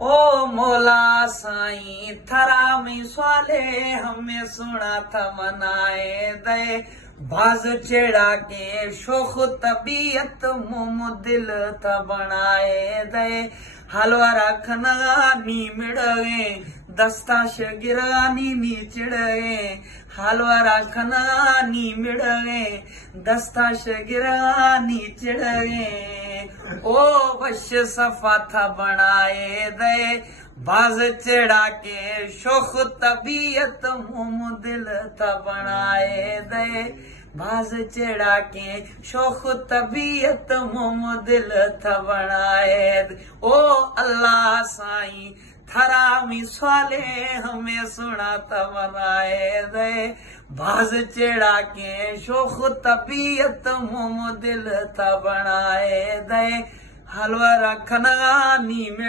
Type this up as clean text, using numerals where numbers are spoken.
ओ मौला साईं थरा में स्वाले हमें सुना था मनाए दे बाज चेड़ा के शोख तबीयत मुम दिल था बनाए दे हलवा रखना नी मिड़े दस्ता शगिरानी नी चिड़े हलवा रखना नी मिड़े दस्ता शगिरानी चिड़े ओ वश सफा था बनाए दे बाज चढ़ा के शोख तबीयत मुम दिल था बनाए दे बाज चढ़ा के शोख तबीयत मुम दिल था बनाए दे ओ अल्लाह साईं थरा मी स्वाले हमें सुना था बनाए दे बाज चढ़ा के शोख तबीयत मुम दिल था बनाए दे हलवा रखना नी में